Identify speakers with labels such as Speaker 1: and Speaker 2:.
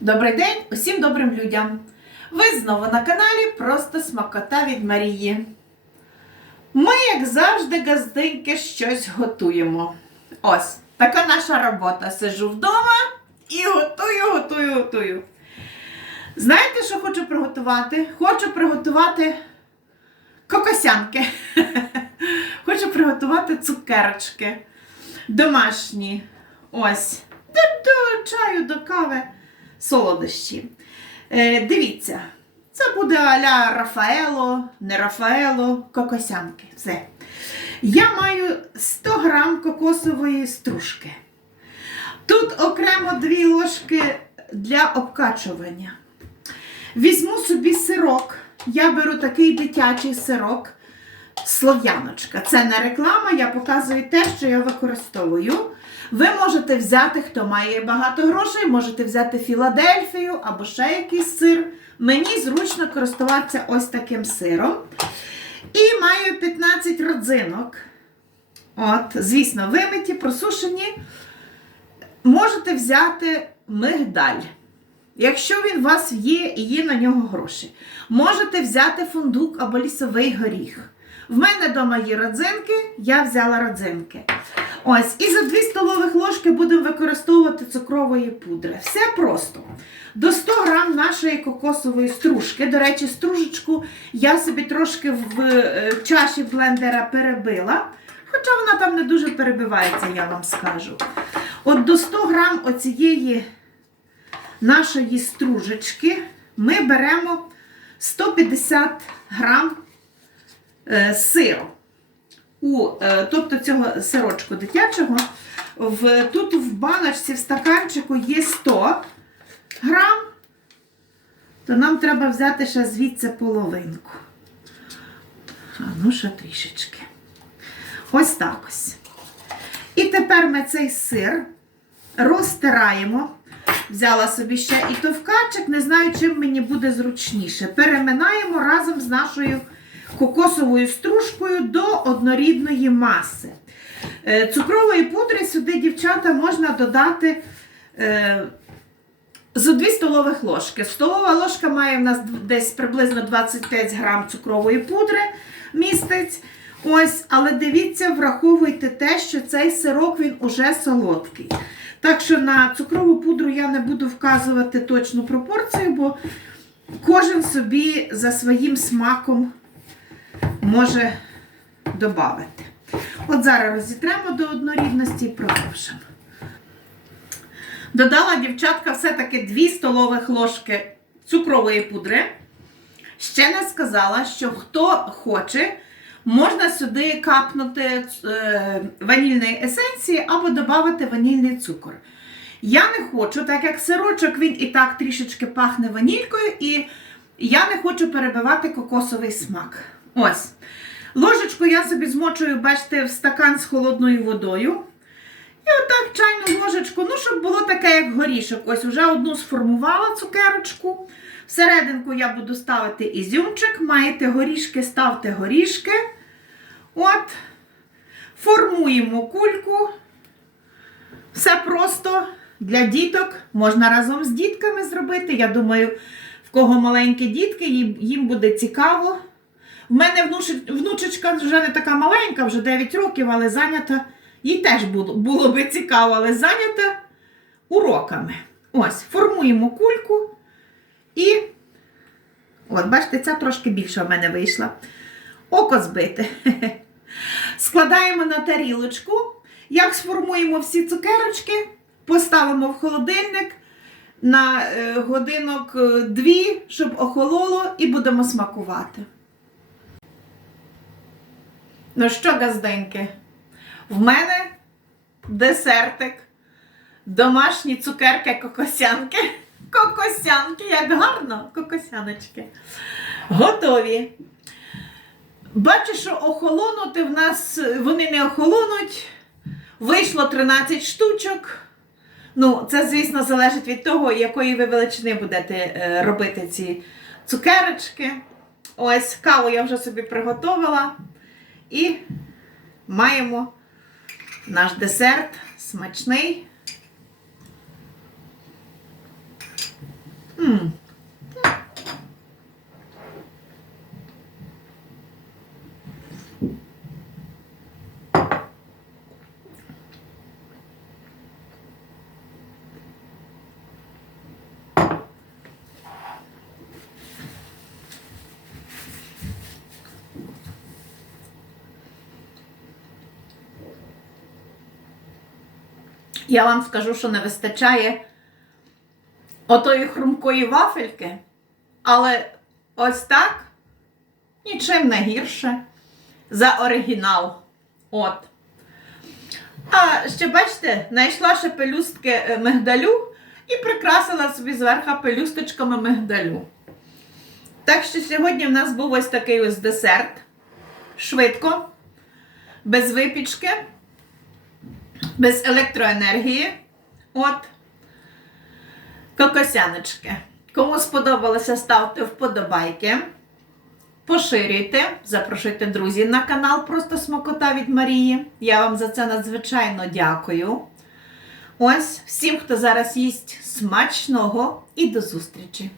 Speaker 1: Добрий день усім добрим людям! Ви знову на каналі Просто Смакота від Марії. Ми, як завжди, газденьки щось готуємо. Ось, така наша робота. Сижу вдома і готую, готую, готую. Знаєте, що хочу приготувати? Хочу приготувати кокосянки. Хочу приготувати цукерочки домашні. Ось. До, чаю, до кави солодощі. Е, дивіться, це буде аля Рафаело, не Рафаело, кокосянки. Все. Я маю 100 грам кокосової стружки. Тут окремо 2 ложки для обкачування. Візьму собі сирок. Я беру такий дитячий сирок. Слов'яночка. Це не реклама, я показую те, що я використовую. Ви можете взяти, хто має багато грошей, можете взяти Філадельфію або ще якийсь сир. Мені зручно користуватися ось таким сиром. І маю 15 родзинок. От, звісно, вимиті, просушені. Можете взяти мигдаль. Якщо він у вас є і є на нього гроші. Можете взяти фундук або лісовий горіх. В мене вдома є родзинки, я взяла родзинки. Ось, і за 2 столових ложки будемо використовувати цукрової пудри. Все просто. До 100 грам нашої кокосової стружки. До речі, стружечку я собі трошки в е, чаші блендера перебила. Хоча вона там не дуже перебивається, я вам скажу. От до 100 грам оцієї нашої стружечки ми беремо 150 грам е, сиру. У, е, тобто цього сирочку дитячого. В, тут в баночці, в стаканчику є 100 грам, то нам треба взяти ще звідси половинку. А ну, ще трішечки. Ось так ось. І тепер ми цей сир розтираємо. Взяла собі ще і товкачик, не знаю, чим мені буде зручніше. Переминаємо разом з нашою кокосовою стружкою до однорідної маси. Е, Цукрової пудри сюди, дівчата, можна додати е, зо 2 столових ложки. Столова ложка має в нас десь приблизно 25 грам цукрової пудри містить. Ось, але дивіться, враховуйте те, що цей сирок він уже солодкий. Так що на цукрову пудру я не буду вказувати точну пропорцію, бо кожен собі за своїм смаком може додати. От зараз розітремо до однорідності і продовжимо. Додала дівчатка все-таки 2 столових ложки цукрової пудри. Ще не сказала, що хто хоче, можна сюди капнути е, ванільної есенції або додати ванільний цукор. Я не хочу, так як сирочок він і так трішечки пахне ванількою, і я не хочу перебивати кокосовий смак. Ось. Ложечку я собі змочую, бачите, в стакан з холодною водою. І отак чайну ложечку, ну, щоб було таке, як горішок. Ось вже одну сформувала цукерочку. Всерединку я буду ставити ізюмчик. Маєте горішки, ставте горішки. От. Формуємо кульку. Все просто для діток. Можна разом з дітками зробити. Я думаю, в кого маленькі дітки, їм, буде цікаво. В мене внучечка вже не така маленька, вже 9 років, але зайнята, їй теж було, було би цікаво, але зайнята уроками. Ось, формуємо кульку і, от, бачите, ця трошки більша в мене вийшла. Око збите. Складаємо на тарілочку. Як сформуємо всі цукерочки, поставимо в холодильник на е, годинок е, дві, щоб охололо, і будемо смакувати. Ну що, газденьки, в мене десертик, домашні цукерки кокосянки. Кокосянки, як гарно, кокосяночки. Готові. Бачу, що охолонути в нас вони не охолонуть. Вийшло 13 штучок. Ну, це, звісно, залежить від того, якої ви величини будете е, робити ці цукерочки. Ось, каву я вже собі приготувала. І маємо наш десерт смачний. М -м Я вам скажу, що не вистачає отої хрумкої вафельки, але ось так нічим не гірше за оригінал. От. А ще бачите, знайшла ще пелюстки е, мигдалю і прикрасила собі зверху пелюсточками мигдалю. Так що сьогодні в нас був ось такий ось десерт. Швидко, без випічки, без електроенергії. От. Кокосяночки. Кому сподобалося, ставте вподобайки. Поширюйте, запрошуйте друзів на канал Просто Смакота від Марії. Я вам за це надзвичайно дякую. Ось всім, хто зараз їсть смачного і до зустрічі!